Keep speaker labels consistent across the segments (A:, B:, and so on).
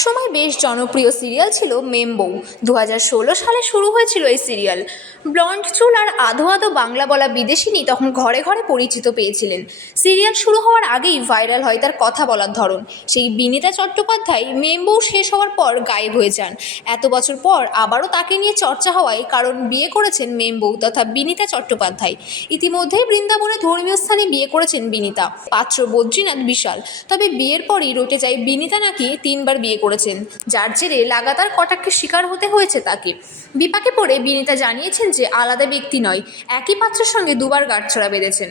A: একসময় বেশ জনপ্রিয় সিরিয়াল ছিল মেমবউ দু সালে শুরু হয়েছিল এই সিরিয়াল। ব্লন্ড চুল আর আধো আধো বাংলা বলা বিদেশিনী তখন ঘরে ঘরে পরিচিত পেয়েছিলেন। সিরিয়াল শুরু হওয়ার আগেই ভাইরাল হয় তার কথা বলার ধরন। সেই বিনীতা চট্টোপাধ্যায় মেমবউ শেষ হওয়ার পর গায়েব হয়ে যান। এত বছর পর আবারও তাকে নিয়ে চর্চা হওয়ায় কারণ বিয়ে করেছেন মেমবউ তথা বিনীতা চট্টোপাধ্যায়। ইতিমধ্যেই বৃন্দাবনে ধর্মীয় স্থানে বিয়ে করেছেন বিনীতা। পাত্র বদ্রীনাথ বিশাল। তবে বিয়ের পরই রটে যায় বিনীতা নাকি তিনবার বিয়ে করেছেন। যার জেরে লাগাতার কটাক্ষের শিকার হতে হয়েছে তাকে। বিপাকে পড়ে বিনীতা জানিয়েছেন যে আলাদা ব্যক্তি নয়, একই পাত্রের সঙ্গে দুবার গাঁটছড়া বেঁধেছেন।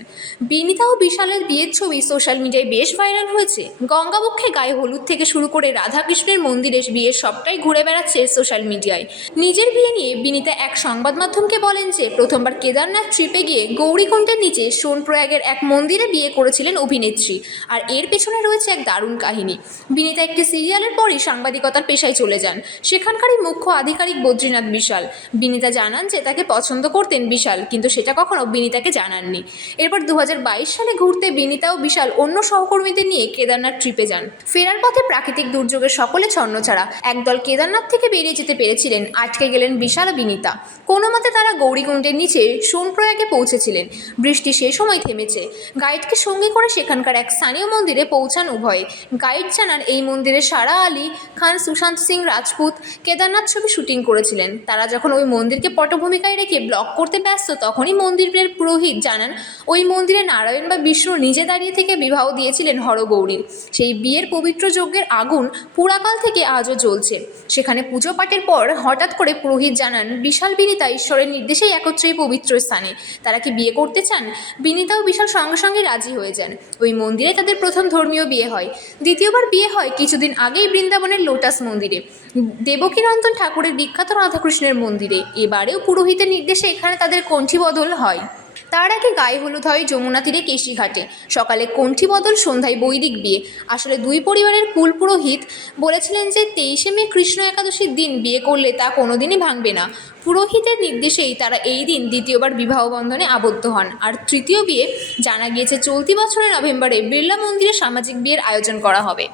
A: বিনীতা ও বিশালের বিয়ের ছবি সোশ্যাল মিডিয়ায় বেশ ভাইরাল হয়েছে। গঙ্গাবক্ষে গায়ে হলুদ থেকে শুরু করে রাধাকৃষ্ণের মন্দিরে বিয়ের সবটাই ঘুরে বেড়াচ্ছে সোশ্যাল মিডিয়ায়। নিজের বিয়ে নিয়ে বিনীতা এক সংবাদ মাধ্যমকে বলেন যে, প্রথমবার কেদারনাথ ট্রিপে গিয়ে গৌরীকুণ্ডের নিচে সোনপ্রয়াগের এক মন্দিরে বিয়ে করেছিলেন অভিনেত্রী। আর এর পেছনে রয়েছে এক দারুণ কাহিনী। বিনীতা একটি সিরিয়ালের পরই সাংবাদিকতার পেশায় চলে যান। সেখানকারই মুখ্য আধিকারিক বদ্রীনাথ বিশাল। বিনীতা জানান যে, তাকে পছন্দ করতেন বিশাল, কিন্তু সেটা কখনো বিনীতাকে জানাননি। এরপর দু হাজার বাইশ সালে ঘুরতে বিনীতা ও বিশাল অন্য সহকর্মীদের নিয়ে কেদারনাথ ট্রিপে যান। ফেরার পথে প্রাকৃতিক দুর্যোগের সকলে ছন্নছাড়া একদল কেদারনাথ থেকে বেরিয়ে যেতে পেরেছিলেন আটকে গেলেন বিশাল ও বিনীতা। কোনো মতে তারা গৌরীকুণ্ডের নিচে সোনপ্রয়াগে পৌঁছেছিলেন। বৃষ্টি সে সময় থেমেছে। গাইডকে সঙ্গে করে সেখানকার এক স্থানীয় মন্দিরে পৌঁছান উভয়ে। গাইড জানান, এই মন্দিরে সারা আলী খান সুশান্ত সিং রাজপুত কেদারনাথ ছবি শুটিং করেছিলেন। তারা যখন ওই মন্দিরকে পটভূমিকায় রেখে ব্লক করতে ব্যস্ত, তখনই মন্দিরের পুরোহিত জানান, ওই মন্দিরে নারায়ণ বা বিষ্ণু নিজে দাঁড়িয়ে থেকে বিবাহ দিয়েছিলেন হরগৌরীর সেই বিয়ের পবিত্র যজ্ঞের আগুন পুরাকাল থেকে আজও জ্বলছে। সেখানে পুজো পাঠের পর হঠাৎ করে পুরোহিত জানান, বিশাল বিনীতা ঈশ্বরের নির্দেশেই একত্রেই পবিত্র স্থানে। তারা কি বিয়ে করতে চান? বিনীতা ও বিশাল সঙ্গে সঙ্গে রাজি হয়ে যান। ওই মন্দিরে তাদের প্রথম ধর্মীয় বিয়ে হয়। দ্বিতীয়বার বিয়ে হয় কিছুদিন আগেই বৃন্দাবনের লোটাস মন্দিরে। দেবকীনন্দন ঠাকুরের বিখ্যাত রাধাকৃষ্ণের মন্দিরে। এবারেও পুরোহিতের নির্দেশে এখানে তাদের কণ্ঠী বদল হয়। তার আগে গায়ে হলুদ হয় যমুনা তীরে কেশিঘাটে সকালে কণ্ঠী বদল, সন্ধ্যায় বৈদিক বিয়ে। আসলে দুই পরিবারের কুল পুরোহিত বলেছিলেন যে, তেইশে মে কৃষ্ণ একাদশীর দিন বিয়ে করলে তা কোনোদিনই ভাঙবে না। পুরোহিতের নির্দেশেই তারা এই দিন দ্বিতীয়বার বিবাহ বন্ধনে আবদ্ধ হন। আর তৃতীয় বিয়ে জানা গিয়েছে চলতি বছরের নভেম্বরে বিড়লা মন্দিরে সামাজিক বিয়ের আয়োজন করা হবে।